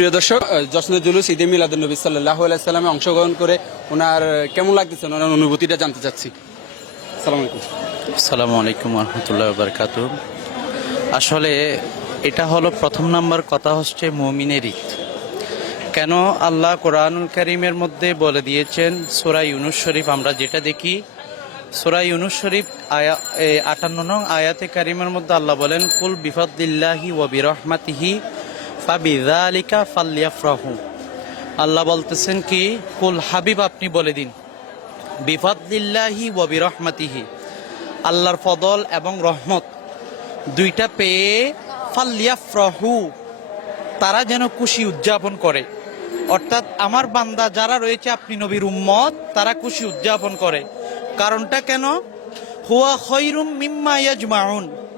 প্রিয় দর্শক জসনের জুলুস, ঈদে মিলাদুল নবী সাল্লাহ সাল্লামে অংশগ্রহণ করে ওনার কেমন লাগতেছে, ওনার অনুভূতিটা জানতে চাচ্ছি। সালাম আলাইকুম। আসসালামু আলাইকুম রহমতুল্লাহ বারকাত আসলে এটা হলো প্রথম নাম্বার কথা হচ্ছে মমিনের ঈদ। কেন আল্লাহ কোরআনুল করিমের মধ্যে বলে দিয়েছেন, সোরা ইউনুস শরীফ, আমরা যেটা দেখি, সোরা ইউনুস শরীফ আয়া আটান্ন নং আয়াতে কারিমের মধ্যে আল্লাহ বলেন, কুল বিফদিল্লাহি ও বিরহমাতিহি ফাবিদালিকা ফাল্লিয়াফরাহু আল্লাহ বলতেছেন কি, কুল হাবিব, আপনি বলে দিন। বিফাদিল্লাহি ও বিরহমাতিহি। আল্লাহর ফদল এবং রহমত দুইটা পেয়ে ফাল্লিয়াফরাহু তারা যেন খুশি উদযাপন করে। অর্থাৎ আমার বান্দা যারা রয়েছে, আপনি নবীর উম্মত, তারা খুশি উদযাপন করে। কারণটা কেন? হুয়া খৈরুম মিম্মা ইয়াজমাউন।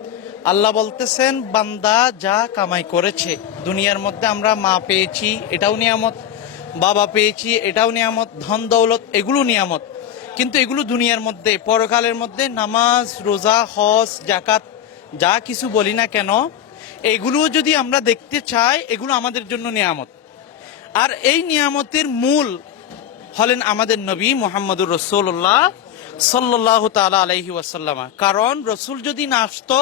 আল্লাহ বলতেছেন, বান্দা যা কামাই করেছে, দুনিয়ার মধ্যে আমরা মা পেয়েছি, এটাও নিয়ামত, বাবা পেয়েছি, এটাও নিয়ামত, ধন দৌলত, এগুলো নিয়ামত। কিন্তু এগুলো দুনিয়ার মধ্যে, পরকালের মধ্যে, নামাজ, রোজা, হজ জাকাত যা কিছু বলি না কেন এগুলো যদি আমরা দেখতে চাই, এগুলো আমাদের জন্য নিয়ামত। আর এই নিয়ামতের মূল হলেন আমাদের নবী মোহাম্মদুর রসুল্লাহ সাল্লাহ তালা আলহি ওয়াসাল্লামা। কারণ রসুল যদি না আসতো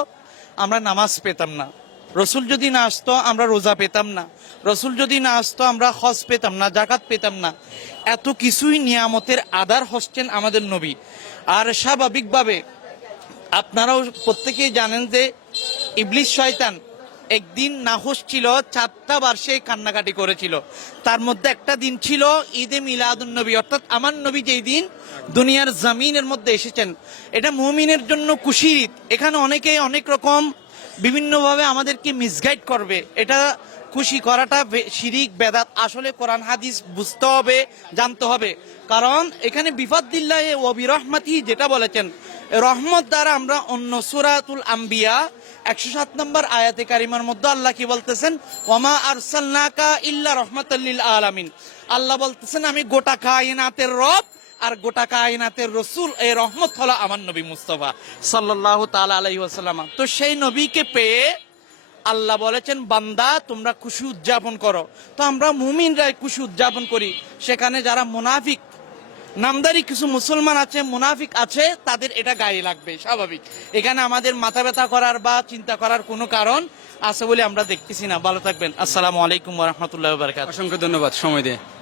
আমরা নামাজ পেতাম না। রসুল যদি না আসতো, আমরা রোজা পেতাম না। রসুল যদি না আসতো, আমরা হজ পেতাম না, জাকাত পেতাম না। এত কিছুই নিয়ামতের আদার হচ্ছেন আমাদের নবী। আর স্বাভাবিকভাবে আপনারাও প্রত্যেকেই জানেন যে ইবলিশ শয়তান একদিন নাহস ছিল, চারটা বার সে কান্নাকাটি করেছিল। তার মধ্যে একটা দিন ছিল ঈদে মিলাদুন নবী, অর্থাৎ আমার নবী যেই দিন দুনিয়ার জামিনের মধ্যে এসেছেন। এটা মুমিনের জন্য খুশির ঈদ। এখানে অনেকে অনেক রকম বিভিন্নভাবে আমাদেরকে মিসগাইড করবে। এটা খুশি করাটা শিরিক, বেদাত। আসলে কোরআন, হাদিস বুঝতে হবে, জানতে হবে। কারণ এখানে বিফাদ্দিল্লাহ ও বিরহমাতি যেটা বলেছেন, রহমত দ্বারা আমরা অন্য সুরাতুল আম্বিয়া একশো সাত নম্বর আয়াতে কারিমার মধ্যে আল্লাহ কি বলতেছেন? ওমা আরসালনাকা ইল্লা রহমাতাল্লিল আলামিন। আল্লাহ বলতেছেন, আমি গোটা কায়নাতের রব আর গোটা কায়নাতের রসুল, এই রহমত হলো আমার নবী মুস্তফা সাল্লাহ তালা আলাই ওয়াসাল্লাম। তো সেই নবীকে পেয়ে আল্লাহ বলেছেন, বান্দা, তোমরা খুশি উদযাপন করো। তো আমরা মুমিনরাই খুশি উদযাপন করি। সেখানে যারা মুনাফিক নামদারি কিছু মুসলমান আছে, মুনাফিক আছে, তাদের এটা গায়ে লাগবে, স্বাভাবিক। এখানে আমাদের মাথা ব্যথা করার বা চিন্তা করার কোনো কারণ আছে বলে আমরা দেখতেছি না। ভালো থাকবেন। আসসালামু আলাইকুম রহমতুল্লাহ অসংখ্য ধন্যবাদ সময় দিয়ে।